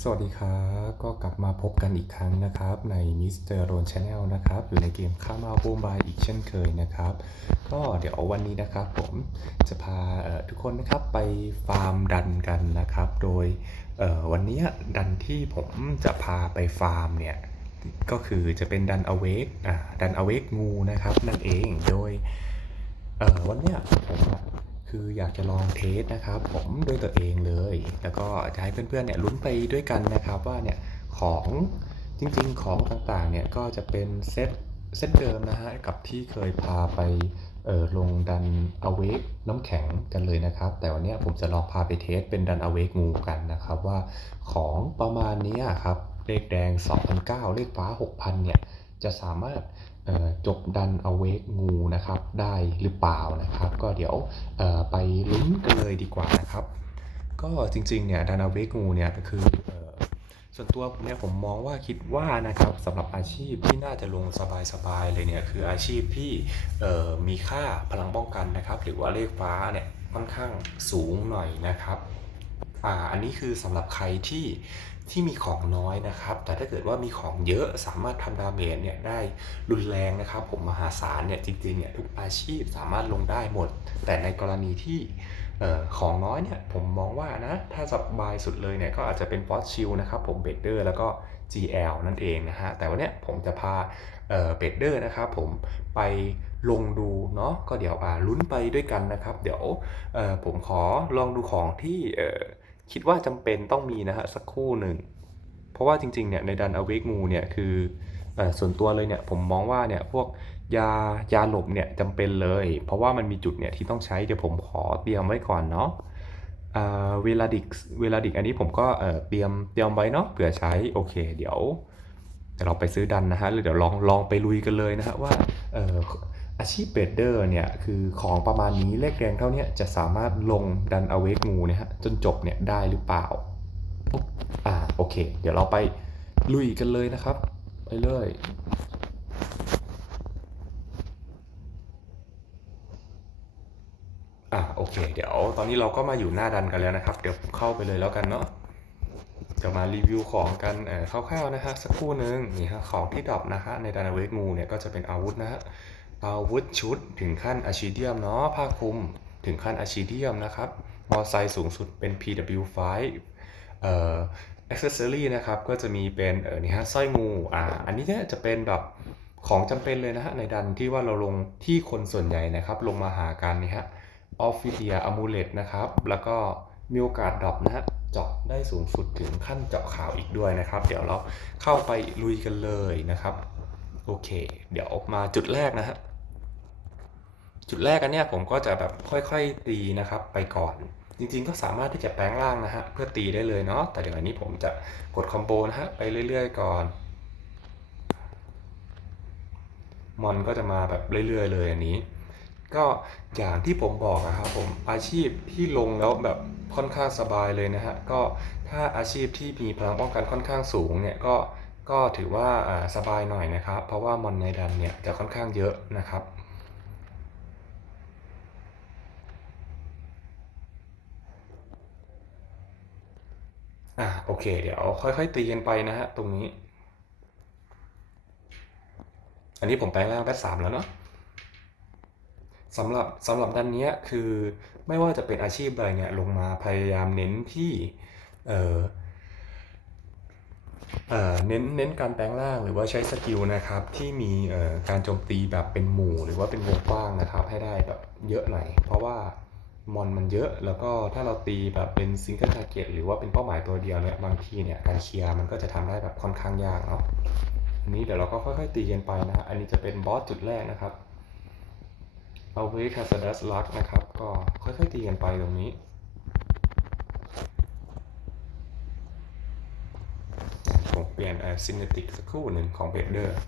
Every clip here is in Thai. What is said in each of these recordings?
สวัสดีครับ ก็กลับมาพบกันอีกครั้งนะครับ ใน Mr. r o n Channel นลนะครับอยู่ในเกมข้ามาบูมบายอีกเช่นเคยนะครับ ก็เดี๋ยววันนี้นะครับผมจะพาทุกคนนะครับไปฟาร์มดันกันนะครับ โดยวันนี้ดันที่ผมจะพาไปฟาร์มเนี่ย ก็คือจะเป็นดันอเวกดันอเวกงูนะครับนั่นเองโดยวันนี้ผม คืออยากจะลองเทสนะครับ ผมด้วยตัวเองเลย แล้วก็จะให้เพื่อนๆเนี่ยลุ้นไปด้วยกันนะครับว่าเนี่ยของจริงๆของต่างๆเนี่ยก็จะเป็นเซตเซตเดิมนะฮะกับที่เคยพาไปเออลงดันอเวกน้ำแข็งกันเลยนะครับ แต่วันนี้ผมจะลองพาไปเทสเป็นดันอเวกงูกันนะครับว่าของประมาณนี้ครับเลขแดง 2,009เลขฟ้า 6,000 เนี่ยจะสามารถ จบดันเอาเวกงูนะครับ ได้หรือเปล่านะครับ ก็เดี๋ยวไปลุ้นกันเลยดีกว่านะครับ ก็จริงๆเนี่ยดันเอาเวกงูเนี่ยก็คืออส่วนตัวผมเนี่ยผมมองว่าคิดว่านะครับสำหรับอาชีพที่น่าจะลงสบายๆเลยเนี่ยคืออาชีพที่มีค่าพลังป้องกันนะครับ หรือว่าเลขฟ้าเนี่ยค่อนข้างสูงหน่อยนะครับ อ่าอันนี้คือสำหรับใครที่ที่มีของน้อยนะครับ แต่ถ้าเกิดว่ามีของเยอะสามารถทำดาเมจเนี่ยได้รุนแรงนะครับ ผมมหาศาลเนี่ยจริงๆเนี่ยทุกอาชีพสามารถลงได้หมด แต่ในกรณีที่เอ่อของน้อยเนี่ยผมมองว่านะถ้าสบายสุดเลยเนี่ยก็อาจจะเป็นฟอสชิลนะครับผมเบเดอร์แล้วก็ GL นั่นเองนะฮะแต่วันนี้ผมจะพาเอ่อเบเดอร์นะครับผมไปลงดูเนาะก็เดี๋ยวอ่าลุ้นไปด้วยกันนะครับ เดี๋ยวเอ่อผมขอลองดูของที่เอ่อ คิดว่าจำเป็นต้องมีนะฮะสักคู่หนึ่ง เพราะว่าจริงๆเนี่ยในดันอเวกงูเนี่ยคืออส่วนตัวเลยเนี่ยผมมองว่าเนี่ยพวกยายาหลบเนี่ยจำเป็นเลย เพราะว่ามันมีจุดเนี่ยที่ต้องใช้เดี๋ยวผมขอเตรียมไว้ก่อนเนาะเวลาดิกเวลาดิกอันนี้ผมก็เตรียมเตรียมไว้เนาะเผื่อใช้โอเค เดี๋ยวเดี๋ยวเราไปซื้อดันนะฮะแล้วเดี๋ยวลองลองไปลุยกันเลยนะฮะว่า อาชีพเบรดเดอร์เนี่ยคือของประมาณนี้เลขแดงเท่านี้จะสามารถลงดันเอาเวกงูเนี่ยฮะจนจบเนี่ยได้หรือเปล่าอ่าโอเค เดี๋ยวเราไปลุยกันเลยนะครับ ไปเลยอ่าโอเค เดี๋ยวตอนนี้เราก็มาอยู่หน้าดันกันแล้วนะครับ เดี๋ยวเข้าไปเลยแล้วกันเนาะจะมารีวิวของกันเอ่อคร่าวๆนะฮะสักครู่หนึ่งนี่ฮะของที่ดรอปนะฮะในดันอเวกงูเนี่ยก็จะเป็นอาวุธนะฮะ อาวุธชุดถึงขั้นอาชีเดียมเนาะผ้าคลุมถึงขั้นอาชีเดียมนะครับ มอไซค์สูงสุดเป็น PW5 เอ่ออ็อกเซอรี่นะครับก็จะมีเป็นเออนี่ฮะสร้อยงูอ่าอันนี้เนี่ยจะเป็นแบบของจำเป็นเลยนะฮะในดันที่ว่าเราลงที่คนส่วนใหญ่นะครับ ลงมาหากันนี่ฮะออฟฟิเดียอะมูเลตนะครับ แล้วก็มีโอกาสดรอปนะฮะเจาะได้สูงสุดถึงขั้นเจาะขาวอีกด้วยนะครับ เดี๋ยวเราเข้าไปลุยกันเลยนะครับ โอเค เดี๋ยวออกมาจุดแรกนะฮะ จุดแรกอันเนี้ยผมก็จะแบบค่อยๆตีนะครับ ไปก่อน จริงๆก็สามารถที่จะแปลงร่างนะฮะเพื่อตีได้เลยเนาะแต่เดี๋ยวอันนี้ผมจะกดคอมโบนะฮะไปเรื่อย ๆ ก่อนมอนก็จะมาแบบเรื่อยๆ เลยอันนี้ ก็อย่างที่ผมบอกอะครับผมอาชีพที่ลงแล้วแบบค่อนข้างสบายเลยนะฮะก็ถ้าอาชีพที่มีพลังป้องกันค่อนข้างสูงเนี่ยก็ก็ถือว่าสบายหน่อยนะครับ เพราะว่ามอนในดันเนี่ยจะค่อนข้างเยอะนะครับ อ่าโอเค เดี๋ยวค่อยๆตีกันไปนะฮะตรงนี้ อันนี้ผมแปลงร่างแพทสามแล้วเนาะสำหรับสำหรับด้านนี้คือไม่ว่าจะเป็นอาชีพอะไรเนี่ยลงมาพยายามเน้นที่เอ่อเออเน้นเน้นการแปลงร่างหรือว่าใช้สกิลนะครับที่มีเอ่อการโจมตีแบบเป็นหมู่หรือว่าเป็นวงกว้างนะครับให้ได้แบบเยอะหน่อยเพราะว่า มอนมันเยอะ แล้วก็ถ้าเราตีแบบเป็นซิงเกิลทาร์เก็ตหรือว่าเป็นเป้าหมายตัวเดียวเนี่ยบางทีเนี่ยการเคลียร์มันก็จะทำได้แบบค่อนข้างยากเนาะอันนี้เดี๋ยวเราก็ค่อยๆตีกันไปนะฮะอันนี้จะเป็นบอสจุดแรกนะครับเอาเวคาสดัสลักนะครับ ก็ค่อยๆตีกันไปตรงนี้ผมเปลี่ยนซินเนติกสักครู่หนึ่งของเบเดอร์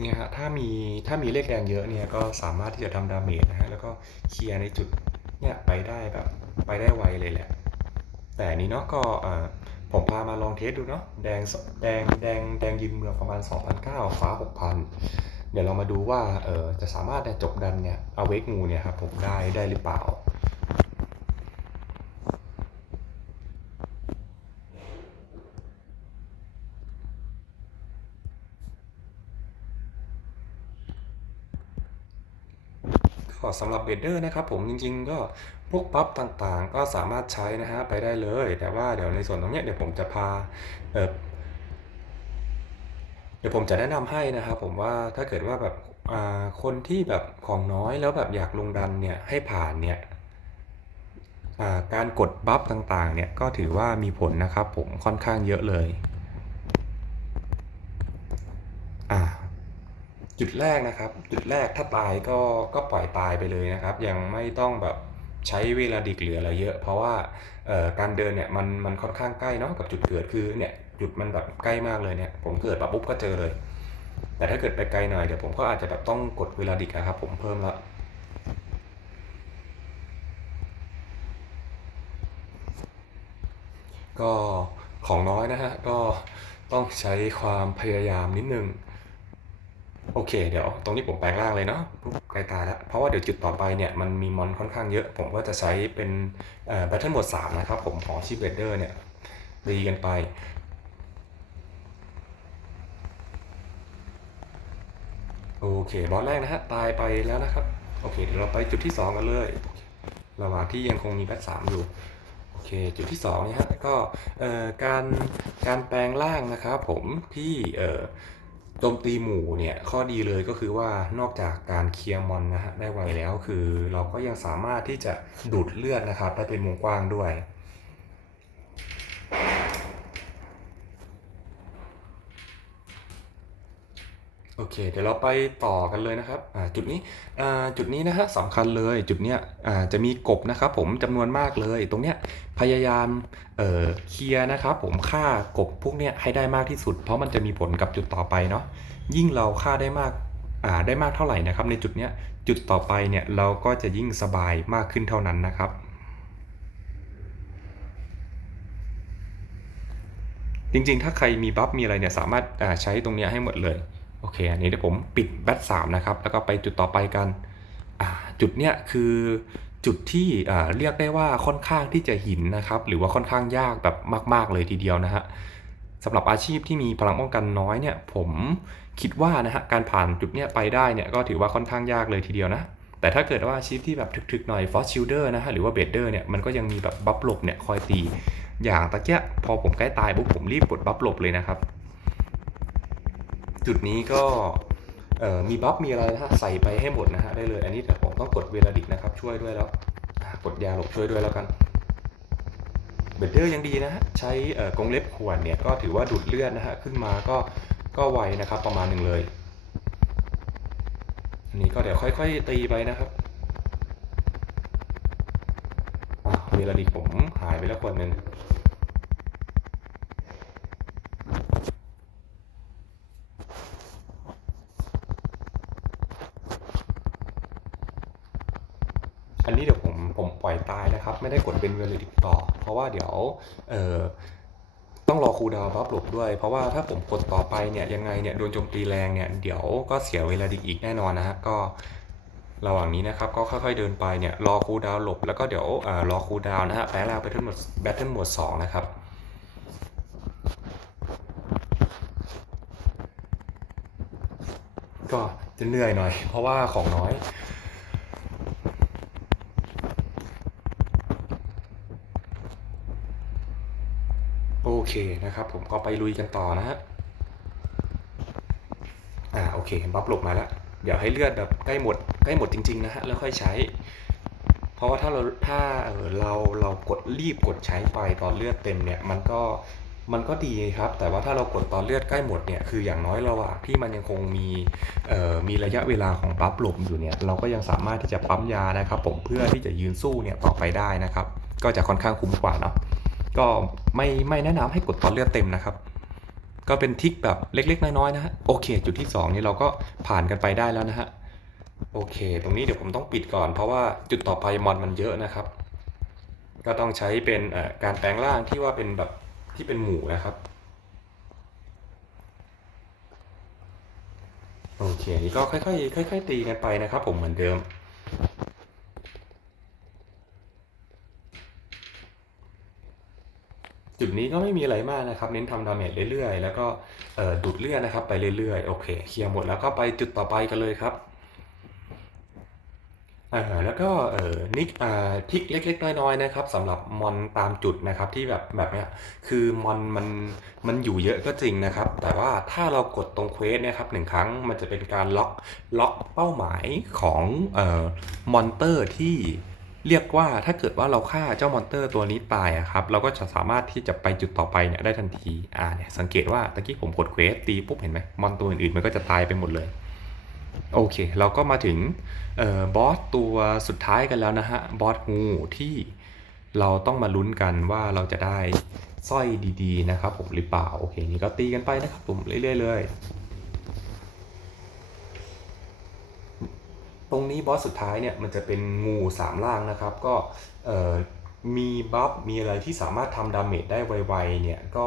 เนี่ยฮะ ถ้ามีถ้ามีเลขแดงเยอะเนี่ยก็สามารถที่จะทำดาเมจนะฮะแล้วก็เคลียร์ในจุดเนี่ยไปได้แบบไปได้ไวเลยแหละ แต่อันนี้เนาะก็ผมพามาลองเทสดูเนาะแดงแดงแดงแดงยืนเมืองประมาณ 2,900 ฟ้า 6,000 เดี๋ยวเรามาดูว่าเออจะสามารถจบดันเนี่ยเอาเวกงูเนี่ยครับผมได้ได้หรือเปล่า ก็ สำหรับเบเดอร์นะครับผมจริงๆ ก็พวกปั๊บต่างๆ ก็สามารถใช้นะฮะไปได้เลย แต่ว่าเดี๋ยวในส่วนตรงเนี้ยเดี๋ยวผมจะพาเเดี๋ยวผมจะแนะนำให้นะครับผมว่าถ้าเกิดว่าแบบคนที่แบบของน้อยแล้วแบบอยากลงดันเนี่ยให้ผ่านเนี่ยการกดบัฟต่างๆเนี่ยก็ถือว่ามีผลนะครับผมค่อนข้างเยอะเลยอ่า จุดแรกนะครับ จุดแรกถ้าตายก็ก็ปล่อยตายไปเลยนะครับ ยังไม่ต้องแบบใช้เวลาดิกเหลืออะไรเยอะ เพราะว่าการเดินเนี่ยมันมันค่อนข้างใกล้เนาะกับจุดเกิดคือเนี่ยจุดมันแบบใกล้มากเลยเนี่ยผมเกิดมาปุ๊บก็เจอเลย แต่ถ้าเกิดไปไกลหน่อยเดี๋ยวผมก็อาจจะแบบต้องกดเวลาดิกนะครับ ผมเพิ่มละก็ของน้อยนะฮะก็ต้องใช้ความพยายามนิดนึง โอเค เดี๋ยวตรงนี้ผมแปลงร่างเลยเนาะปุ๊บใกล้ตายแล้ว เพราะว่าเดี๋ยวจุดต่อไปเนี่ยมันมีมอนค่อนข้างเยอะ ผมก็จะใช้เป็นเอ่อ Battle Mode 3นะครับ ผมของชิปเวเดอร์เนี่ยตีกันไปโอเคบอสแรกนะฮะตายไปแล้วนะครับ โอเค เดี๋ยวเราไปจุดที่ 2 กันเลย ระหว่างที่ยังคงมีแบทสามอยู่โอเค จุดที่2นี่ฮะก็การการแปลงร่างนะครับผมที่เอ่อ โจมตีหมู่เนี่ยข้อดีเลยก็คือว่านอกจากการเคลียร์มอนนะฮะได้ไวแล้วคือเราก็ยังสามารถที่จะดูดเลือดนะครับได้เป็นวงกว้างด้วย โอเค เดี๋ยวเราไปต่อกันเลยนะครับจุดนี้จุดนี้นะฮะสำคัญเลยจุดเนี้ยจะมีกบนะครับผมจำนวนมากเลย ตรงเนี้ยพยายามเเคลียร์นะครับผมฆ่ากบพวกเนี้ยให้ได้มากที่สุด เพราะมันจะมีผลกับจุดต่อไปเนาะยิ่งเราฆ่าได้มากได้มากเท่าไหร่นะครับ ในจุดเนี้ยจุดต่อไปเนี่ยเราก็จะยิ่งสบายมากขึ้นเท่านั้นนะครับจริงๆ ถ้าใครมีบัฟมีอะไรเนี่ยสามารถใช้ตรงเนี้ยให้หมดเลย โอเค อันนี้เดี๋ยวผมปิดแบตสามนะครับ แล้วก็ไปจุดต่อไปกัน จุดเนี้ยคือจุดที่เรียกได้ว่าค่อนข้างที่จะหินนะครับ หรือว่าค่อนข้างยากแบบมาก ๆ เลยทีเดียวนะฮะสำหรับอาชีพที่มีพลังป้องกันน้อยเนี่ย ผมคิดว่านะฮะการผ่านจุดเนี้ยไปได้เนี่ยก็ถือว่าค่อนข้างยากเลยทีเดียวนะ แต่ถ้าเกิดว่าอาชีพที่แบบถึกๆหน่อยฟอสชิลเดอร์นะฮะหรือว่าเบดเดอร์เนี่ยมันก็ยังมีแบบบัฟหลบเนี่ยคอยตี อย่างตะเกียพอผมใกล้ตายปุ๊บผมรีบกดบัฟหลบเลยนะครับ จุดนี้ก็มีบัฟมีอะไรนะฮะใส่ไปให้หมดนะฮะได้เลย อันนี้แต่ผมต้องกดเวลาดิกนะครับช่วยด้วยแล้วกดยาหลบช่วยด้วยแล้วกันเบดเดอร์ยังดีนะฮะใช้กรงเล็บขวดเนี่ยก็ถือว่าดูดเลือดนะฮะขึ้นมาก็ก็ไวนะครับประมาณหนึ่งเลยอันนี้ก็เดี๋ยวค่อยๆตีไปนะครับเวลาดิกผมหายไปแล้วคนหนึ่ง อันนี้เดี๋ยวผมผมปล่อยตายนะครับ ไม่ได้กดเป็นเวลดิกต่อ เพราะว่าเดี๋ยวเอ่อต้องรอครูดาวบัฟหลบด้วย เพราะว่าถ้าผมกดต่อไปเนี่ยยังไงเนี่ยโดนโจมตีแรงเนี่ยเดี๋ยวก็เสียเวลาดิกอีกแน่นอนนะฮะก็ระหว่างนี้นะครับก็ค่อยๆเดินไปเนี่ยรอครูดาวหลบแล้วก็เดี๋ยวเอ่อรอคูดาวนะฮะแปลงร่างไปทั้งหมดแบทเทิลหมดสองนะครับก็จะเหนื่อยหน่อย เพราะว่าของน้อย เคนะครับ ผมก็ไปลุยกันต่อนะฮะอ่าโอเคบัฟหลบมาแล้ว เดี๋ยวให้เลือดแบบใกล้หมดใกล้หมดจริง ๆ นะฮะแล้วค่อยใช้ เพราะว่าถ้าเราถ้าเออเราเรากดรีบกดใช้ไปตอนเลือดเต็มเนี่ยมันก็มันก็ดีครับ แต่ว่าถ้าเรากดตอนเลือดใกล้หมดเนี่ย คืออย่างน้อยเราอะที่มันยังคงมีเอ่อมีระยะเวลาของบัฟหลบอยู่เนี่ย เราก็ยังสามารถที่จะปั๊มยานะครับ ผมเพื่อที่จะยืนสู้เนี่ยต่อไปได้นะครับ ก็จะค่อนข้างคุ้มกว่าเนาะ ก็ไม่ไม่แนะนำให้กดตอนเลือดเต็มนะครับ ก็เป็นทิกแบบเล็กๆ น้อยๆนะฮะโอเค จุดที่ 2 นี่เราก็ผ่านกันไปได้แล้วนะฮะโอเค ตรงนี้เดี๋ยวผมต้องปิดก่อน เพราะว่าจุดต่อไปมอนมันเยอะนะครับ ก็ต้องใช้เป็นการแปลงร่างที่ว่าเป็นแบบที่เป็นหมู่นะครับโอเคนี่ก็ค่อยๆค่อยๆตีกันไปนะครับ ผมเหมือนเดิม จุดนี้ก็ไม่มีอะไรมากนะครับ เน้นทำดาเมจเรื่อยๆ แล้วก็ดูดเลือดนะครับไปเรื่อยๆ โอเค เคลียร์หมดแล้วก็ไปจุดต่อไปกันเลยครับอ่าแล้วก็เอ่อนิกอ่าทิกเล็กๆน้อยๆนะครับสำหรับมอนตามจุดนะครับที่แบบแบบเนี้ยคือมอนมันมันอยู่เยอะก็จริงนะครับ แต่ว่าถ้าเรากดตรงเควสนี่ยครับหนึ่งครั้งมันจะเป็นการล็อกล็อกเป้าหมายของเอ่อมอนเตอร์ที่ เรียกว่าถ้าเกิดว่าเราฆ่าเจ้ามอนเตอร์ตัวนี้ตายอะครับ เราก็จะสามารถที่จะไปจุดต่อไปเนี่ยได้ทันทีอ่าเนี่ยสังเกตว่าตะกี้ผมกดเควสตีปุ๊บเห็นไหมมอนตัวอื่นๆมันก็จะตายไปหมดเลย โอเค เราก็มาถึงออบอสตัวสุดท้ายกันแล้วนะฮะบอสงูที่เราต้องมาลุ้นกันว่าเราจะได้สร้อยดีๆนะครับผมหรือเปล่า โอเค นี่ก็ตีกันไปนะครับผมเรื่อยๆเลย ตรงนี้บอสสุดท้ายเนี่ยมันจะเป็นงูสามล่างนะครับ ก็มีบัฟมีอะไรที่สามารถทำดาเมจได้ไวๆเนี่ยก็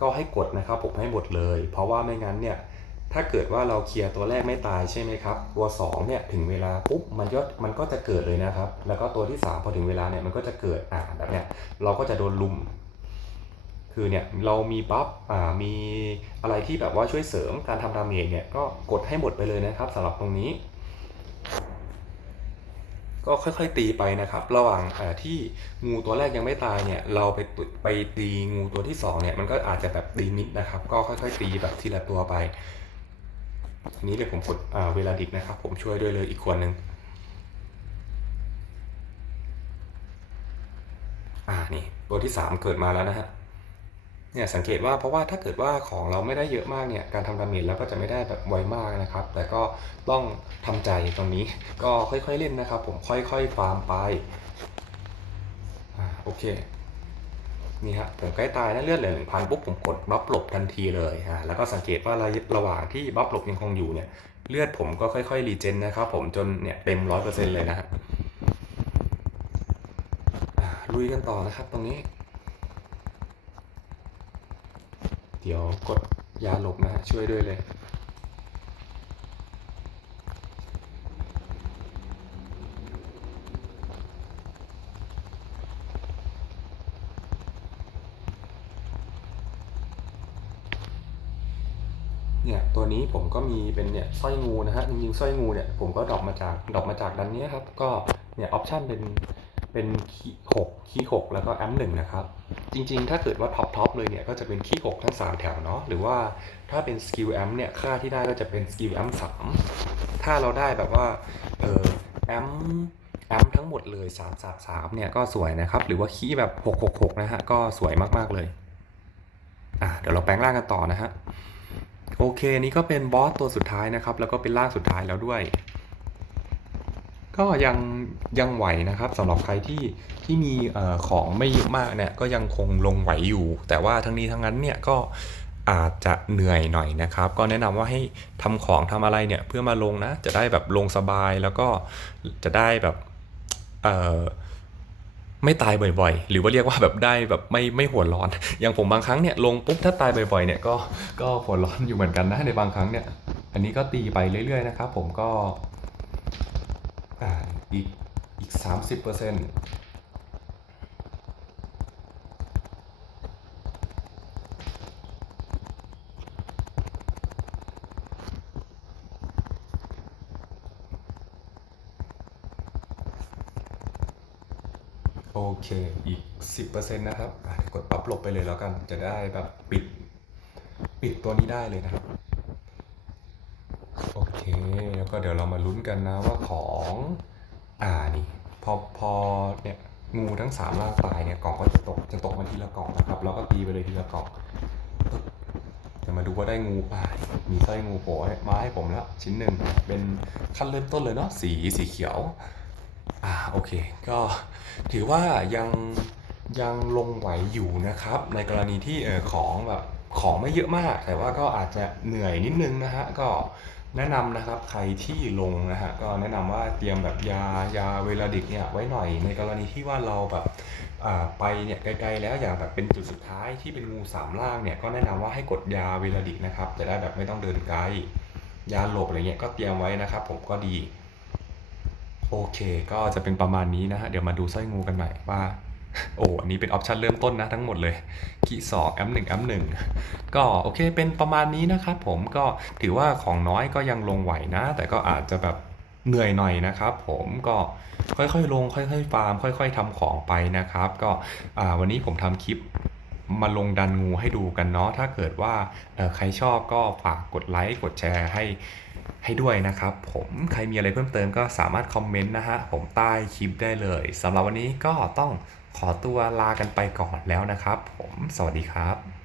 ก็ให้กดนะครับผมให้หมดเลย เพราะว่าไม่งั้นเนี่ยถ้าเกิดว่าเราเคลียร์ตัวแรกไม่ตายใช่ไหมครับ ตัว2เนี่ยถึงเวลาปุ๊บมันก็มันก็จะเกิดเลยนะครับ แล้วก็ตัวที่ 3 พอถึงเวลาเนี่ยมันก็จะเกิดอ่าแบบเนี้ยเราก็จะโดนลุม คือเนี่ยเรามีบัฟอ่ามีอะไรที่แบบว่าช่วยเสริมการทำดาเมจเนี่ยก็กดให้หมดไปเลยนะครับสำหรับตรงนี้ ก็ค่อยๆตีไปนะครับ ระหว่างที่งูตัวแรกยังไม่ตายเนี่ยเราไปตุไปตีงูตัวที่สองเนี่ยมันก็อาจจะแบบตีมิดนะครับ ก็ค่อยๆ ตีแบบทีละตัวไปนี้เดี๋ยวผมกดเวลาดิกนะครับ ผมช่วยด้วยเลยอีกคนหนึ่งอ่านี่ตัวที่สามเกิดมาแล้วนะฮะ เนี่ยสังเกตว่าเพราะว่าถ้าเกิดว่าของเราไม่ได้เยอะมากเนี่ยการทำดาเมจแล้วก็จะไม่ได้แบบไวมากนะครับ แต่ก็ต้องทำใจตรงนี้ ก็ค่อยๆเล่นนะครับ ผมค่อยๆฟาร์มไปอ่าโอเคนี่ฮะผมใกล้ตายนะเลือดเหลือหนึ่งพันปุ๊บผมกดบัฟหลบทันทีเลยฮะแล้วก็สังเกตว่าระยะระหว่างที่บัฟหลบยังคงอยู่เนี่ยเลือดผมก็ค่อยๆรีเจนนะครับผมจนเนี่ยเต็มร้อยเปอร์เซ็นต์เลยนะฮะลุยกันต่อนะครับตรงนี้ เดี๋ยวกดยาหลบนะฮะช่วยด้วยเลย เนี่ยตัวนี้ผมก็มีเป็นเนี่ยสร้อยงูนะฮะจริงๆสร้อยงูเนี่ยผมก็ดรอปมาจากดรอปมาจากดันเนี้ยครับ ก็เนี่ยออปชันเป็น เป็นคีย์หกคีย์หกแล้วก็แอมหนึ่งนะครับ จริงๆ ถ้าเกิดว่าท็อปท็อปเลยเนี่ย ก็จะเป็นคีย์หกทั้ง 3 แถวเนาะหรือว่าถ้าเป็นสกิลแอมเนี่ย ค่าที่ได้ก็จะเป็นสกิลแอมสามถ้าเราได้แบบว่าเออแอมแอมทั้งหมดเลย3 3 3เนี่ยก็สวยนะครับ หรือว่าคีย์แบบ 666 นะฮะ ก็สวยมากๆเลยอะเดี๋ยวเราแปลงร่างกันต่อนะฮะโอเค นี่ก็เป็นบอสตัวสุดท้ายนะครับ แล้วก็เป็นล่างสุดท้ายแล้วด้วย ก็ยังยังไหวนะครับสำหรับใครที่ที่มีอของไม่เยอะมากเนี่ยก็ยังคงลงไหวอยู่ แต่ว่าทั้งนี้ทั้งนั้นเนี่ยก็อาจจะเหนื่อยหน่อยนะครับ ก็แนะนำว่าให้ทำของทำอะไรเนี่ยเพื่อมาลงนะจะได้แบบลงสบายแล้วก็จะได้แบบไม่ตายบ่อยๆ หรือว่าเรียกว่าแบบได้แบบไม่ไม่หัวร้อน อย่างผมบางครั้งเนี่ยลงปุ๊บถ้าตายบ่อยๆเนี่ยก็ก็หัวร้อนอยู่เหมือนกันนะในบางครั้งเนี่ย อันนี้ก็ตีไปเรื่อยๆนะครับผมก็ อ่าอีกอีกสามสิบเปอร์เซ็นต์โอเคอีก 10%นะครับอะเดี๋ยวกดปรับลบไปเลยแล้วกันจะได้แบบปิด ปิดตัวนี้ได้เลยนะครับ ก็เดี๋ยวเรามาลุ้นกันนะว่าของอ่านี่พอพอเนี่ยงูทั้งสามล่างตายเนี่ยกล่องก็จะตกจะตกมาทีละกล่องนะครับแล้วก็ตีไปเลยทีละกล่องจะมาดูว่าได้งูอ่ามีไส้อยงูโผล่มาให้ผมแล้วชิ้นหนึ่งเป็นขั้นเริ่มต้นเลยเนาะสีสีเขียวอ่าโอเค ก็ถือว่ายังยังลงไหวอยู่นะครับ ในกรณีที่เออของแบบของไม่เยอะมาก แต่ว่าก็อาจจะเหนื่อยนิดนึงนะฮะก็ แนะนำนะครับใครที่ลงนะฮะก็แนะนำว่าเตรียมแบบยายาเวลาดิกเนี่ยไว้หน่อยในกรณีที่ว่าเราแบบไปเนี่ยไกลๆแล้วอย่างแบบเป็นจุดสุดท้ายที่เป็นงูสามล่างเนี่ยก็แนะนำว่าให้กดยาเวลาดิกนะครับจะได้แบบไม่ต้องเดินไกลยาหลบอะไรเงี้ยก็เตรียมไว้นะครับ ผมก็ดี โอเค ก็จะเป็นประมาณนี้นะฮะเดี๋ยวมาดูสร้อยงูกันหน่อยว่า โอ้อันนี้เป็นออปชันเริ่มต้นนะทั้งหมดเลยคีสองแอมหนึ่งแอมหนึ่งก็โอเคเป็นประมาณนี้นะครับผมก็ถือว่าของน้อยก็ยังลงไหวนะ แต่ก็อาจจะแบบเหนื่อยหน่อยนะครับผมก็ค่อยๆลงค่อยๆฟาร์ม ค่อย ๆทำของไปนะครับ ก็วันนี้ผมทำคลิปมาลงดันงูให้ดูกันเนาะถ้าเกิดว่าใครชอบก็ฝากกดไลค์กดแชร์ให้ให้ด้วยนะครับ ผมใครมีอะไรเพิ่มเติมก็สามารถคอมเมนต์นะฮะผมใต้คลิปได้เลยสำหรับวันนี้ก็ต้อง ขอตัวลากันไปก่อนแล้วนะครับ ผม สวัสดีครับ